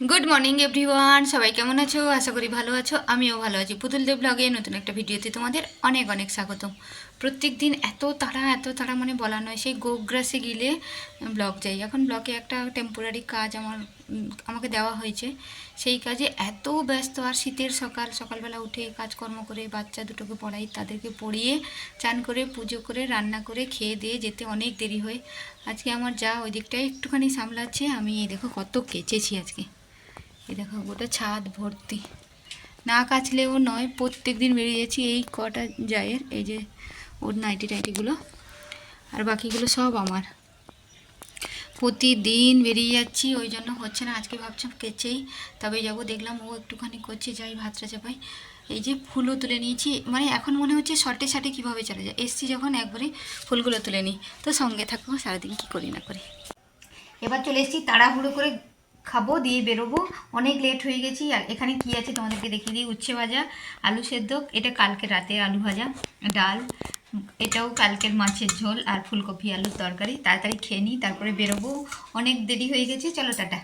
Good morning everyone, সবাই কেমন আছো? আশা করি ভালো আছো। আমিও ভালো আছি। পুতুল দেব ব্লগে নতুন একটা ভিডিওতে তোমাদের অনেক অনেক স্বাগতম। প্রত্যেক দিন এত তাড়া মানে বলা নয়, সেই গোগ্রাসে গিলে ব্লগ যাই। এখন ব্লগে একটা টেম্পোরারি কাজ আমাকে দেওয়া হয়েছে। সেই কাজে এত ব্যস্ত, আর শীতের সকালবেলা উঠে কাজকর্ম করে বাচ্চা দুটোকে পড়াই, তাদেরকে পড়িয়ে চান করে পুজো করে রান্না করে খেয়ে দিয়ে যেতে অনেক দেরি হয়। আজকে আমার যা ওই দিকটায় একটুখানি সামলাচ্ছে। আমি এই দেখো কত কেচেছি আজকে। এই দেখো গোটা ছাদ ভর্তি। না কাচলেও নয়, প্রত্যেক দিন বেরিয়ে যাচ্ছি। এই কটা জায়ের, এই যে ওর নাইটি টাইটিগুলো, আর বাকিগুলো সব আমার। প্রতিদিন বেরিয়ে যাচ্ছি, ওই জন্য হচ্ছে না। আজকে ভাবছিলাম কেচেই তবে যাব, দেখলাম ও একটুখানি করছে, যাই ভাতটা চাপাই। এই যে ফুলও তুলে নিয়েছি, মানে এখন মনে হচ্ছে শর্টে শার্টে কীভাবে চলে যায়। এসছি যখন একবারে ফুলগুলো তুলে নিই। তো সঙ্গে থাকবো, সারাদিন কী করি না করি। এবার চলে এসেছি, তাড়াহুড়ো করে খাবো দিয়ে বেরোবো, অনেক লেট হয়ে গেছি। আর এখানে কি আছে তোমাদেরকে দেখিয়ে দিই। উচ্ছে ভাজা, আলু সেদ্ধ, এটা কালকে রাতে আলু ভাজা, ডাল, এটাও কালকের মাছের ঝোল, আর ফুলকপি আলুর তরকারি। তাড়াতাড়ি খেয়ে নিই, তারপরে বেরোবো। অনেক দেরি হয়ে গেছে, চলো টাটা।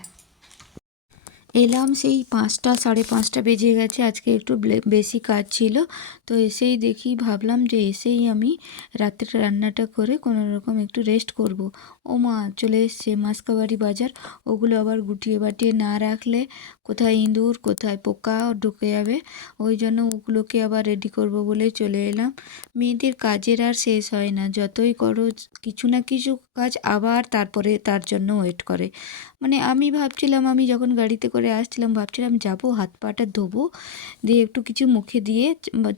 এলাম সেই 5টা, সাড়ে 5টা বেজে গেছে। আজকে একটু বেশি কাজ ছিল, তো এসেই দেখি, ভাবলাম যে এসেই আমি রাতের রান্নাটা করে কোনো রকম একটু রেস্ট করব। ও মা, চলে এসছে মাসকাবাড়ি বাজার। ওগুলো আবার গুটিয়ে বাটিয়ে না রাখলে কোথায় ইঁদুর কোথায় পোকা ঢুকে যাবে, ওই জন্য ওগুলোকে আবার রেডি করব বলে চলে এলাম। মেয়েদের কাজের আর শেষ হয় না, যতই করো কিছু না কিছু কাজ আবার তারপরে তার জন্য ওয়েট করে। মানে আমি ভাবছিলাম, আমি যখন গাড়িতে করে আসছিলাম ভাবছিলাম যাব, হাত পাটা ধোবো, দিয়ে একটু কিছু মুখে দিয়ে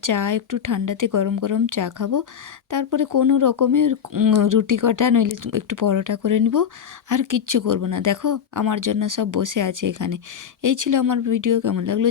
চা, একটু ঠান্ডাতে গরম গরম চা খাবো, তারপরে কোনো রকমের রুটি কটা নইলে একটু পরোটা করে নিব, আর কিচ্ছু করব না। দেখো আমার জন্য সব বসে আছে এখানে। এই ছিল আমার ভিডিও, কেমন লাগলো